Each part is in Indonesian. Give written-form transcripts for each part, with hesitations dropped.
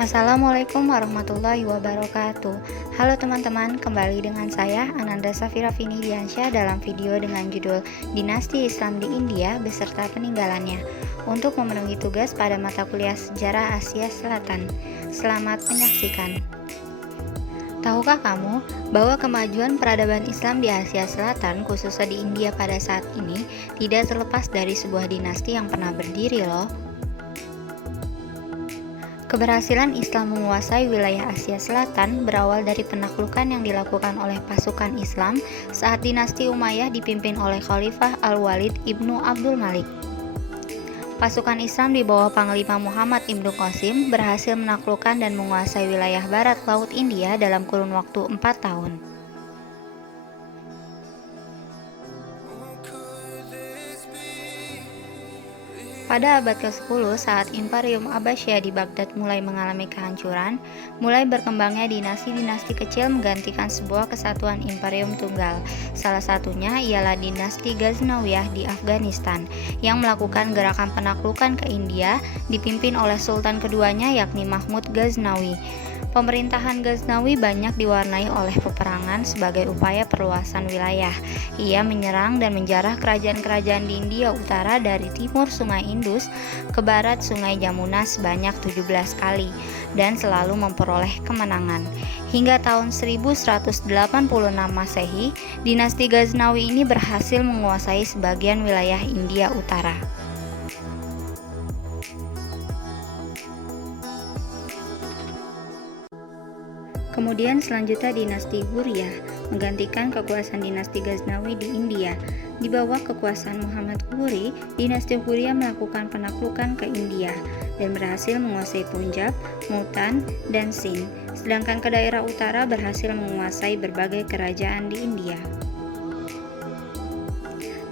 Assalamualaikum warahmatullahi wabarakatuh. Halo teman-teman, kembali dengan saya Ananda Safira Vini Diansyah dalam video dengan judul Dinasti Islam di India beserta peninggalannya untuk memenuhi tugas pada mata kuliah Sejarah Asia Selatan. Selamat menyaksikan. Tahukah kamu bahwa kemajuan peradaban Islam di Asia Selatan, khususnya di India pada saat ini, tidak terlepas dari sebuah dinasti yang pernah berdiri loh. Keberhasilan Islam menguasai wilayah Asia Selatan berawal dari penaklukan yang dilakukan oleh pasukan Islam saat dinasti Umayyah dipimpin oleh Khalifah Al-Walid ibnu Abdul Malik. Pasukan Islam di bawah Panglima Muhammad ibnu Qasim berhasil menaklukkan dan menguasai wilayah barat laut India dalam kurun waktu 4 tahun. Pada abad ke-10 saat Imperium Abbasiyah di Baghdad mulai mengalami kehancuran, mulai berkembangnya dinasti-dinasti kecil menggantikan sebuah kesatuan imperium tunggal. Salah satunya ialah dinasti Ghaznawiyah di Afghanistan yang melakukan gerakan penaklukan ke India dipimpin oleh sultan keduanya yakni Mahmud Ghaznawi. Pemerintahan Ghaznawi banyak diwarnai oleh peperangan sebagai upaya perluasan wilayah. Ia menyerang dan menjarah kerajaan-kerajaan di India Utara dari timur Sungai Indus ke barat Sungai Jamuna sebanyak 17 kali dan selalu memperoleh kemenangan. Hingga tahun 1186 Masehi, dinasti Ghaznawi ini berhasil menguasai sebagian wilayah India Utara. Kemudian selanjutnya dinasti Huriyah menggantikan kekuasaan dinasti Ghaznawi di India. Di bawah kekuasaan Muhammad Ghuri, dinasti Huriyah melakukan penaklukan ke India dan berhasil menguasai Punjab, Multan, dan Sindh. Sedangkan ke daerah utara berhasil menguasai berbagai kerajaan di India.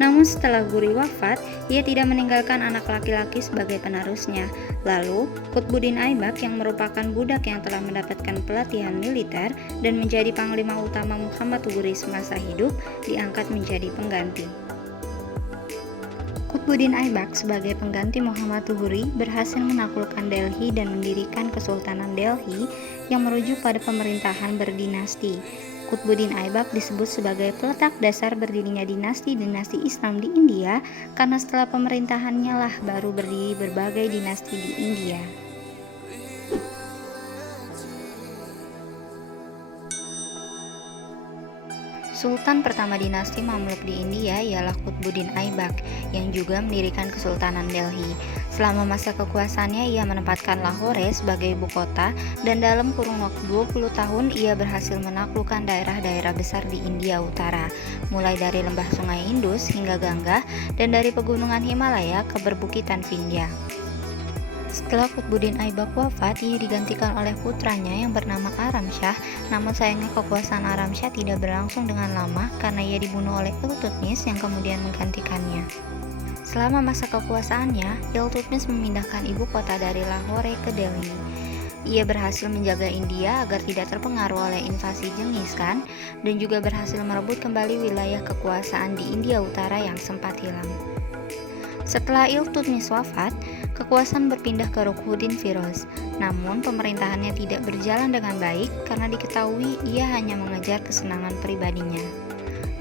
Namun setelah Ghuri wafat, ia tidak meninggalkan anak laki-laki sebagai penerusnya. Lalu, Qutbuddin Aibak yang merupakan budak yang telah mendapatkan pelatihan militer dan menjadi panglima utama Muhammad Ghuri semasa hidup, diangkat menjadi pengganti. Qutbuddin Aibak sebagai pengganti Muhammad Ghuri berhasil menaklukkan Delhi dan mendirikan Kesultanan Delhi yang merujuk pada pemerintahan berdinasti. Qutbuddin Aibak disebut sebagai peletak dasar berdirinya dinasti-dinasti Islam di India karena setelah pemerintahannya lah baru berdiri berbagai dinasti di India. Sultan pertama dinasti Mamluk di India ialah Qutbuddin Aibak yang juga mendirikan Kesultanan Delhi. Selama masa kekuasaannya ia menempatkan Lahore sebagai ibu kota dan dalam kurun waktu 20 tahun ia berhasil menaklukkan daerah-daerah besar di India Utara, mulai dari lembah Sungai Indus hingga Gangga dan dari pegunungan Himalaya ke perbukitan Vindhya. Setelah Qutbuddin Aibak wafat, ia digantikan oleh putranya yang bernama Aram Shah. Namun sayangnya kekuasaan Aram Shah tidak berlangsung dengan lama karena ia dibunuh oleh Iltutmish yang kemudian menggantikannya. Selama masa kekuasaannya, Iltutmish memindahkan ibu kota dari Lahore ke Delhi. Ia berhasil menjaga India agar tidak terpengaruh oleh invasi Genghis Khan dan juga berhasil merebut kembali wilayah kekuasaan di India Utara yang sempat hilang. Setelah Iltutmish wafat, kekuasaan berpindah ke Ruknuddin Firozh. Namun pemerintahannya tidak berjalan dengan baik karena diketahui ia hanya mengejar kesenangan pribadinya.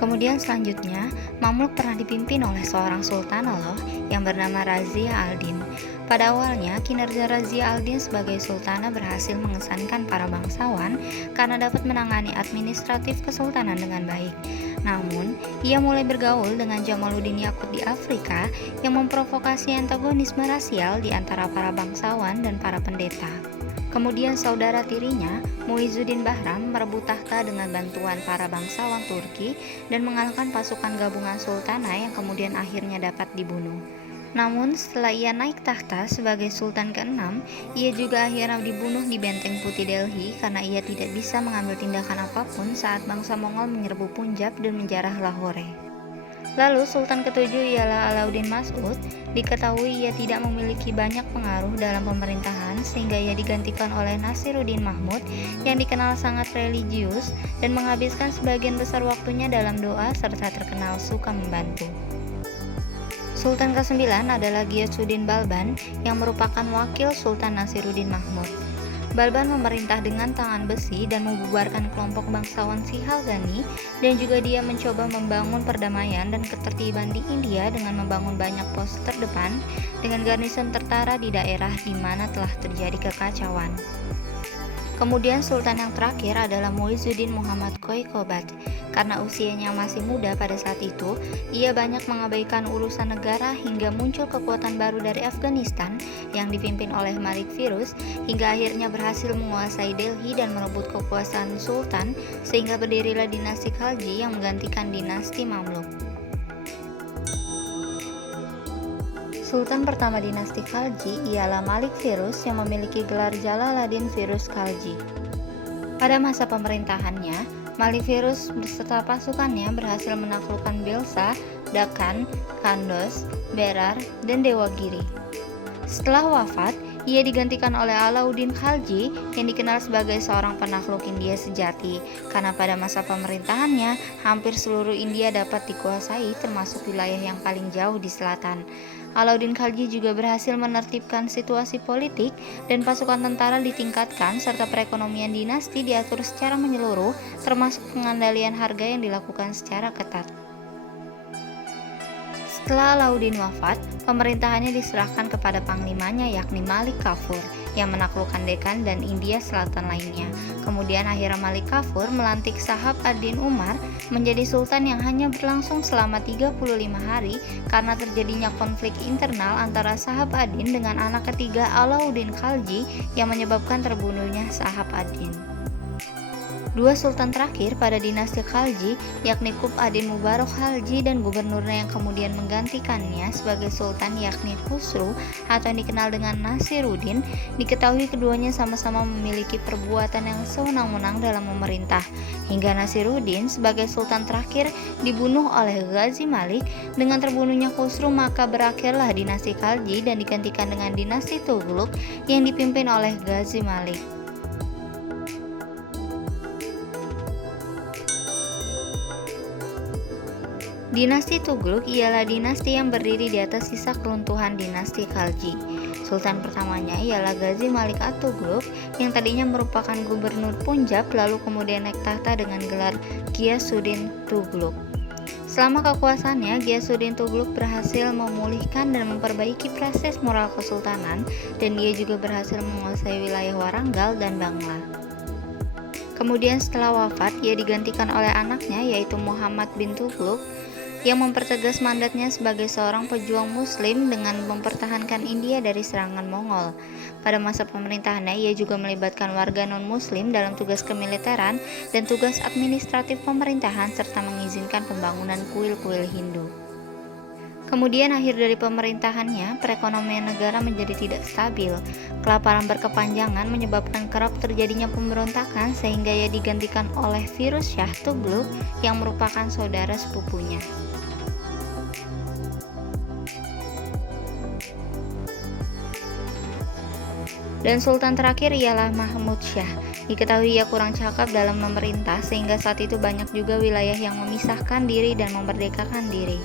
Kemudian selanjutnya, Mamluk pernah dipimpin oleh seorang sultan loh yang bernama Razia al-Din. Pada awalnya, kinerja Razia al-Din sebagai sultana berhasil mengesankan para bangsawan karena dapat menangani administratif kesultanan dengan baik. Namun, ia mulai bergaul dengan Jamaluddin Yaqut di Afrika yang memprovokasi antagonisme rasial di antara para bangsawan dan para pendeta. Kemudian saudara tirinya, Muizzuddin Bahram, merebut tahta dengan bantuan para bangsawan Turki dan mengalahkan pasukan gabungan sultana yang kemudian akhirnya dapat dibunuh. Namun setelah ia naik tahta sebagai Sultan ke-6, ia juga akhirnya dibunuh di Benteng Putih Delhi karena ia tidak bisa mengambil tindakan apapun saat bangsa Mongol menyerbu Punjab dan menjarah Lahore. Lalu Sultan ke-7 ialah Alauddin Mas'ud. Diketahui ia tidak memiliki banyak pengaruh dalam pemerintahan sehingga ia digantikan oleh Nasiruddin Mahmud yang dikenal sangat religius dan menghabiskan sebagian besar waktunya dalam doa serta terkenal suka membantu. Sultan ke-9 adalah Ghiasuddin Balban yang merupakan wakil Sultan Nasiruddin Mahmud. Balban memerintah dengan tangan besi dan membubarkan kelompok bangsawan Sihagani, dan juga dia mencoba membangun perdamaian dan ketertiban di India dengan membangun banyak pos terdepan dengan garnison tertara di daerah di mana telah terjadi kekacauan. Kemudian sultan yang terakhir adalah Muizuddin Muhammad Qoyqobat. Karena usianya masih muda pada saat itu, ia banyak mengabaikan urusan negara hingga muncul kekuatan baru dari Afghanistan yang dipimpin oleh Malik Firuz hingga akhirnya berhasil menguasai Delhi dan merebut kekuasaan sultan sehingga berdirilah dinasti Khalji yang menggantikan dinasti Mamluk. Sultan pertama dinasti Khalji ialah Malik Firuz yang memiliki gelar Jalaluddin Firuz Khalji. Pada masa pemerintahannya, Malik Firuz beserta pasukannya berhasil menaklukkan Bilsa, Dakhan, Khandos, Berar, dan Dewagiri. Setelah wafat, ia digantikan oleh Alauddin Khalji yang dikenal sebagai seorang penakluk India sejati karena pada masa pemerintahannya hampir seluruh India dapat dikuasai termasuk wilayah yang paling jauh di selatan. Alauddin Khalji juga berhasil menertibkan situasi politik dan pasukan tentara ditingkatkan serta perekonomian dinasti diatur secara menyeluruh termasuk pengendalian harga yang dilakukan secara ketat. Setelah Alauddin wafat, pemerintahannya diserahkan kepada panglimanya yakni Malik Kafur yang menaklukkan Deccan dan India Selatan lainnya. Kemudian akhirnya Malik Kafur melantik Shahab ad-Din Umar menjadi sultan yang hanya berlangsung selama 35 hari karena terjadinya konflik internal antara Shahab ad-Din dengan anak ketiga Alauddin Khalji yang menyebabkan terbunuhnya Shahab ad-Din. Dua sultan terakhir pada dinasti Khalji yakni Qutb ad-Din Mubarak Khalji dan gubernurnya yang kemudian menggantikannya sebagai sultan yakni Khusru atau yang dikenal dengan Nasiruddin. Diketahui keduanya sama-sama memiliki perbuatan yang sewenang-wenang dalam memerintah hingga Nasiruddin sebagai sultan terakhir dibunuh oleh Ghazi Malik. Dengan terbunuhnya Khusru maka berakhirlah dinasti Khalji dan digantikan dengan dinasti Tughlaq yang dipimpin oleh Ghazi Malik. Dinasti Tughlaq ialah dinasti yang berdiri di atas sisa keruntuhan dinasti Khalji. Sultan pertamanya ialah Ghazi Malik at-Tughlaq yang tadinya merupakan gubernur Punjab lalu kemudian naik tahta dengan gelar Ghiyasuddin Tughlaq. Selama kekuasaannya, Ghiyasuddin Tughlaq berhasil memulihkan dan memperbaiki proses moral kesultanan dan dia juga berhasil menguasai wilayah Warangal dan Bangla. Kemudian setelah wafat, ia digantikan oleh anaknya yaitu Muhammad bin Tughlaq yang mempertegas mandatnya sebagai seorang pejuang muslim dengan mempertahankan India dari serangan Mongol. Pada masa pemerintahannya, ia juga melibatkan warga non-muslim dalam tugas kemiliteran dan tugas administratif pemerintahan serta mengizinkan pembangunan kuil-kuil Hindu. Kemudian akhir dari pemerintahannya, perekonomian negara menjadi tidak stabil. Kelaparan berkepanjangan menyebabkan kerap terjadinya pemberontakan sehingga ia digantikan oleh Firuz Shah Tughlaq yang merupakan saudara sepupunya. Dan sultan terakhir ialah Mahmud Shah. Diketahui ia kurang cakap dalam memerintah sehingga saat itu banyak juga wilayah yang memisahkan diri dan memerdekakan diri.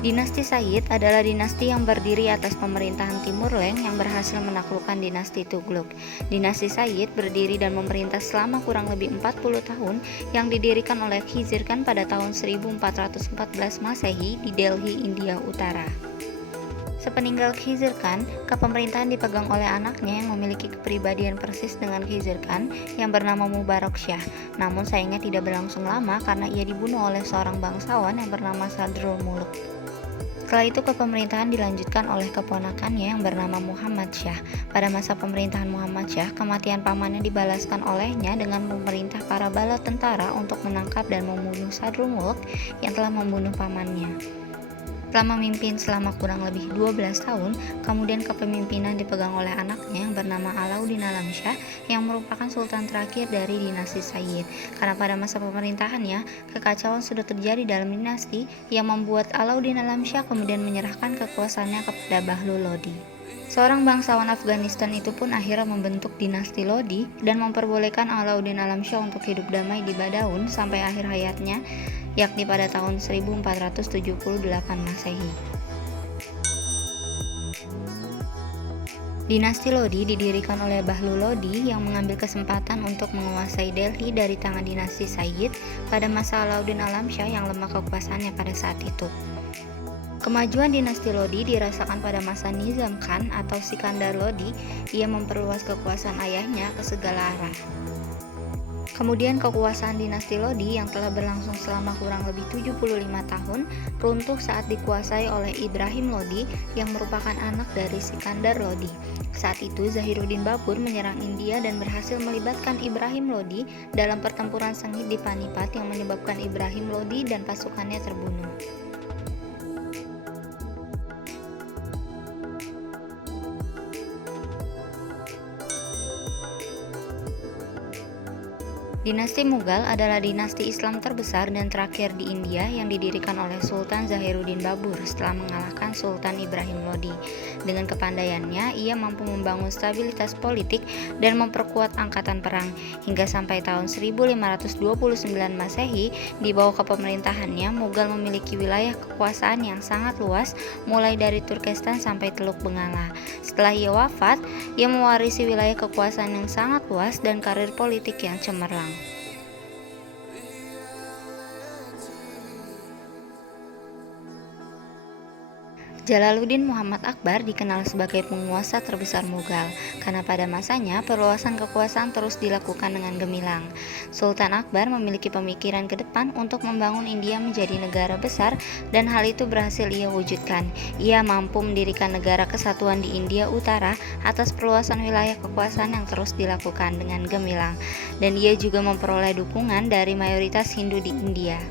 Dinasti Sayyid adalah dinasti yang berdiri atas pemerintahan Timur Leng yang berhasil menaklukkan dinasti Tughlaq. Dinasti Sayyid berdiri dan memerintah selama kurang lebih 40 tahun yang didirikan oleh Khizr Khan pada tahun 1414 Masehi di Delhi, India Utara. Sepeninggal Khizr Khan, kepemerintahan dipegang oleh anaknya yang memiliki kepribadian persis dengan Khizr Khan yang bernama Mubarak Shah. Namun sayangnya tidak berlangsung lama karena ia dibunuh oleh seorang bangsawan yang bernama Sadrul Muluk. Setelah itu kepemerintahan dilanjutkan oleh keponakannya yang bernama Muhammad Shah. Pada masa pemerintahan Muhammad Shah, kematian pamannya dibalaskan olehnya dengan memerintah para bala tentara untuk menangkap dan membunuh Sadrul Muluk yang telah membunuh pamannya. Setelah memimpin selama kurang lebih 12 tahun, kemudian kepemimpinan dipegang oleh anaknya yang bernama Alauddin Alam Shah yang merupakan sultan terakhir dari dinasti Sayyid. Karena pada masa pemerintahannya, kekacauan sudah terjadi dalam dinasti yang membuat Alauddin Alam Shah kemudian menyerahkan kekuasaannya kepada Bahlul Lodi. Seorang bangsawan Afghanistan itu pun akhirnya membentuk dinasti Lodi dan memperbolehkan Alauddin Alamsyah untuk hidup damai di Badaun sampai akhir hayatnya, yakni pada tahun 1478 Masehi. Dinasti Lodi didirikan oleh Bahlul Lodi yang mengambil kesempatan untuk menguasai Delhi dari tangan dinasti Sayyid pada masa Alauddin Alamsyah yang lemah kekuasaannya pada saat itu. Kemajuan dinasti Lodi dirasakan pada masa Nizam Khan atau Sikandar Lodi. Ia memperluas kekuasaan ayahnya ke segala arah. Kemudian kekuasaan dinasti Lodi yang telah berlangsung selama kurang lebih 75 tahun runtuh saat dikuasai oleh Ibrahim Lodi yang merupakan anak dari Sikandar Lodi. Saat itu Zahiruddin Babur menyerang India dan berhasil melibatkan Ibrahim Lodi dalam pertempuran sengit di Panipat yang menyebabkan Ibrahim Lodi dan pasukannya terbunuh. Dinasti Mughal adalah dinasti Islam terbesar dan terakhir di India yang didirikan oleh Sultan Zahiruddin Babur setelah mengalahkan Sultan Ibrahim Lodi. Dengan kepandaiannya, ia mampu membangun stabilitas politik dan memperkuat angkatan perang. Hingga sampai tahun 1529 Masehi, di bawah kepemerintahannya, Mughal memiliki wilayah kekuasaan yang sangat luas, mulai dari Turkestan sampai Teluk Bengala. Setelah ia wafat, ia mewarisi wilayah kekuasaan yang sangat luas dan karir politik yang cemerlang. Jalaluddin Muhammad Akbar dikenal sebagai penguasa terbesar Mughal karena pada masanya perluasan kekuasaan terus dilakukan dengan gemilang. Sultan Akbar memiliki pemikiran ke depan untuk membangun India menjadi negara besar dan hal itu berhasil ia wujudkan. Ia mampu mendirikan negara kesatuan di India Utara atas perluasan wilayah kekuasaan yang terus dilakukan dengan gemilang, dan ia juga memperoleh dukungan dari mayoritas Hindu di India.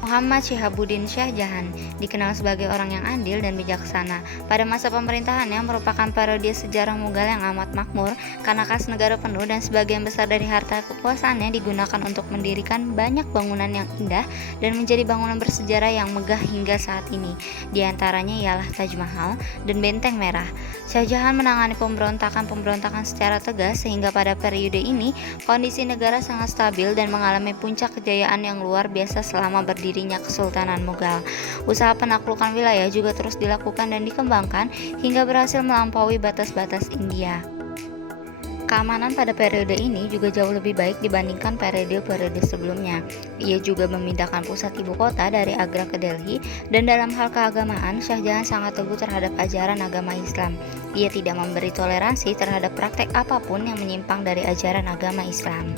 Muhammad Shihabuddin Shah Jahan dikenal sebagai orang yang adil dan bijaksana. Pada masa pemerintahannya merupakan periode sejarah Mughal yang amat makmur karena kas negara penuh dan sebagian besar dari harta kekuasaannya digunakan untuk mendirikan banyak bangunan yang indah dan menjadi bangunan bersejarah yang megah hingga saat ini. Di antaranya ialah Taj Mahal dan Benteng Merah. Shah Jahan menangani pemberontakan secara tegas sehingga pada periode ini kondisi negara sangat stabil dan mengalami puncak kejayaan yang luar biasa selama berdirinya Kesultanan Mughal. Usaha penaklukan wilayah juga terus dilakukan dan dikembangkan hingga berhasil melampaui batas-batas India. Keamanan pada periode ini juga jauh lebih baik dibandingkan periode-periode sebelumnya. Ia juga memindahkan pusat ibu kota dari Agra ke Delhi, dan dalam hal keagamaan, Shah Jahan sangat teguh terhadap ajaran agama Islam. Ia tidak memberi toleransi terhadap praktek apapun yang menyimpang dari ajaran agama Islam.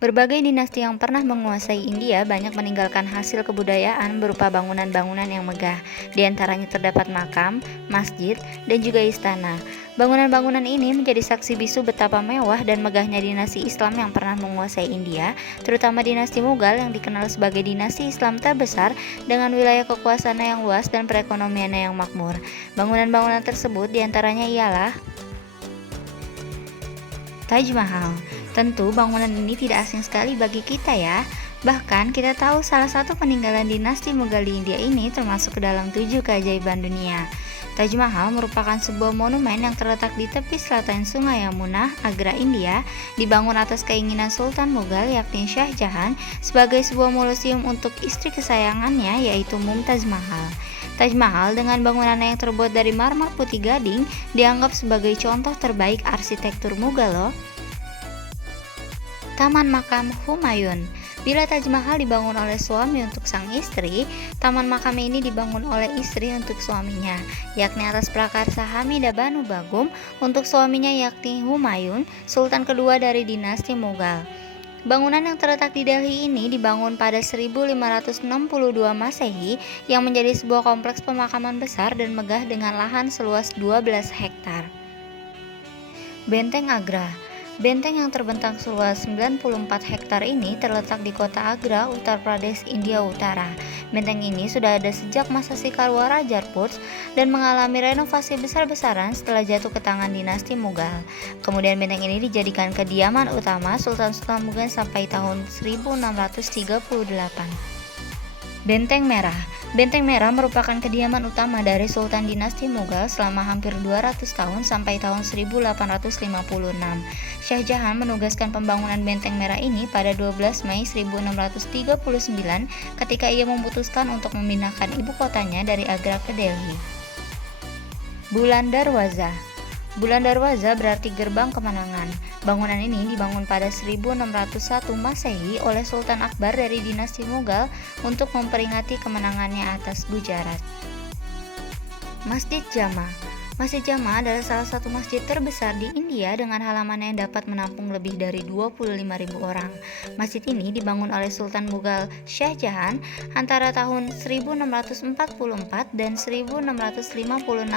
Berbagai dinasti yang pernah menguasai India banyak meninggalkan hasil kebudayaan berupa bangunan-bangunan yang megah. Di antaranya terdapat makam, masjid, dan juga istana. Bangunan-bangunan ini menjadi saksi bisu betapa mewah dan megahnya dinasti Islam yang pernah menguasai India, terutama dinasti Mughal yang dikenal sebagai dinasti Islam terbesar dengan wilayah kekuasaannya yang luas dan perekonomiannya yang makmur. Bangunan-bangunan tersebut diantaranya ialah Taj Mahal. Tentu bangunan ini tidak asing sekali bagi kita ya. Bahkan kita tahu salah satu peninggalan dinasti Mughal di India ini termasuk ke dalam 7 keajaiban dunia. Taj Mahal merupakan sebuah monumen yang terletak di tepi selatan Sungai Yamuna, Agra, India, dibangun atas keinginan Sultan Mughal yakni Shah Jahan sebagai sebuah museum untuk istri kesayangannya yaitu Mumtaz Mahal. Taj Mahal dengan bangunannya yang terbuat dari marmer putih gading dianggap sebagai contoh terbaik arsitektur Mughal loh. Taman Makam Humayun. Bila Taj Mahal dibangun oleh suami untuk sang istri, taman makam ini dibangun oleh istri untuk suaminya, yakni atas prakarsa Hamidah Banu Bagum untuk suaminya yakni Humayun, sultan kedua dari dinasti Mughal. Bangunan yang terletak di Delhi ini dibangun pada 1562 Masehi yang menjadi sebuah kompleks pemakaman besar dan megah dengan lahan seluas 12 hektar. Benteng Agra. Benteng yang terbentang seluas 94 hektar ini terletak di kota Agra, Uttar Pradesh, India Utara. Benteng ini sudah ada sejak masa Sikalwara Rajaput dan mengalami renovasi besar-besaran setelah jatuh ke tangan dinasti Mughal. Kemudian benteng ini dijadikan kediaman utama Sultan-Sultan Mughal sampai tahun 1638. Benteng Merah. Benteng Merah merupakan kediaman utama dari Sultan dinasti Mughal selama hampir 200 tahun sampai tahun 1856. Shah Jahan menugaskan pembangunan Benteng Merah ini pada 12 Mei 1639 ketika ia memutuskan untuk memindahkan ibu kotanya dari Agra ke Delhi. Bulan Darwaza. Bulan Darwaza berarti gerbang kemenangan. Bangunan ini dibangun pada 1601 Masehi oleh Sultan Akbar dari dinasti Mughal untuk memperingati kemenangannya atas Gujarat. Masjid Jama. Masjid Jama adalah salah satu masjid terbesar di India dengan halaman yang dapat menampung lebih dari 25.000 orang. Masjid ini dibangun oleh Sultan Mughal Shah Jahan antara tahun 1644 dan 1656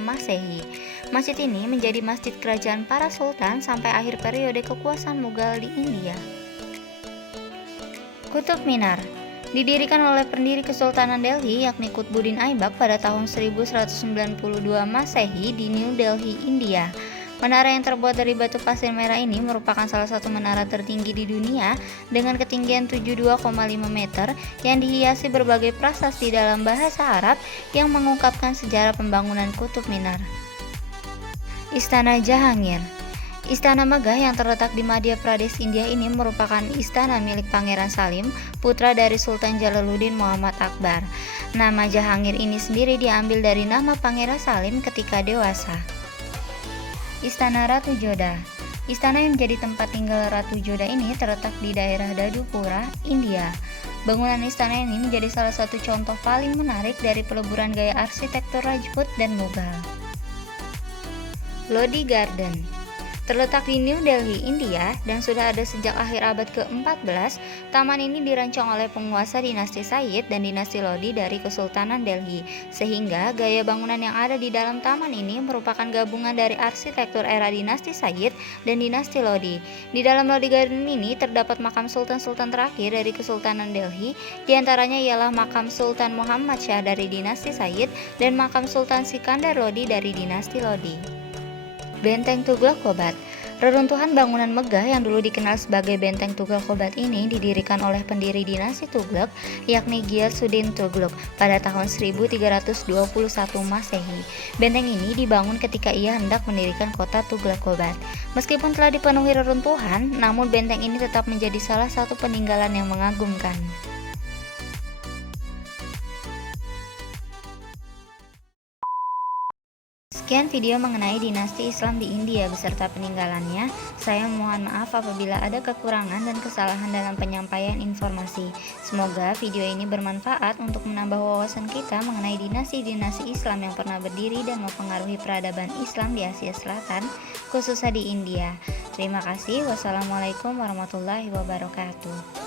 Masehi. Masjid ini menjadi masjid kerajaan para sultan sampai akhir periode kekuasaan Mughal di India. Kutub Minar didirikan oleh pendiri Kesultanan Delhi yakni Qutbuddin Aibak pada tahun 1192 Masehi di New Delhi, India. Menara yang terbuat dari batu pasir merah ini merupakan salah satu menara tertinggi di dunia dengan ketinggian 72,5 meter yang dihiasi berbagai prasasti dalam bahasa Arab yang mengungkapkan sejarah pembangunan Kutub Minar. Istana Jahangir. Istana megah yang terletak di Madhya Pradesh, India ini merupakan istana milik Pangeran Salim, putra dari Sultan Jalaluddin Muhammad Akbar. Nama Jahangir ini sendiri diambil dari nama Pangeran Salim ketika dewasa. Istana Ratu Joda. Istana yang menjadi tempat tinggal Ratu Joda ini terletak di daerah Dadupura, India. Bangunan istana ini menjadi salah satu contoh paling menarik dari peleburan gaya arsitektur Rajput dan Mughal. Lodi Garden terletak di New Delhi, India dan sudah ada sejak akhir abad ke-14. Taman ini dirancang oleh penguasa dinasti Sayyid dan dinasti Lodi dari Kesultanan Delhi, sehingga gaya bangunan yang ada di dalam taman ini merupakan gabungan dari arsitektur era dinasti Sayyid dan dinasti Lodi. Di dalam Lodi Garden ini terdapat makam sultan-sultan terakhir dari Kesultanan Delhi, diantaranya ialah makam Sultan Muhammad Shah dari dinasti Sayyid dan makam Sultan Sikandar Lodi dari dinasti Lodi. Benteng Tughlaq-Qobat. Reruntuhan bangunan megah yang dulu dikenal sebagai Benteng Tughlaq-Qobat ini didirikan oleh pendiri dinasti Tughlaq yakni Ghiyasuddin Tughlaq pada tahun 1321 Masehi. Benteng ini dibangun ketika ia hendak mendirikan kota Tughlaq-Qobat. Meskipun telah dipenuhi reruntuhan, namun benteng ini tetap menjadi salah satu peninggalan yang mengagumkan. Sekian video mengenai dinasti Islam di India beserta peninggalannya. Saya mohon maaf apabila ada kekurangan dan kesalahan dalam penyampaian informasi. Semoga video ini bermanfaat untuk menambah wawasan kita mengenai dinasti-dinasti Islam yang pernah berdiri dan mempengaruhi peradaban Islam di Asia Selatan, khususnya di India. Terima kasih. Wassalamualaikum warahmatullahi wabarakatuh.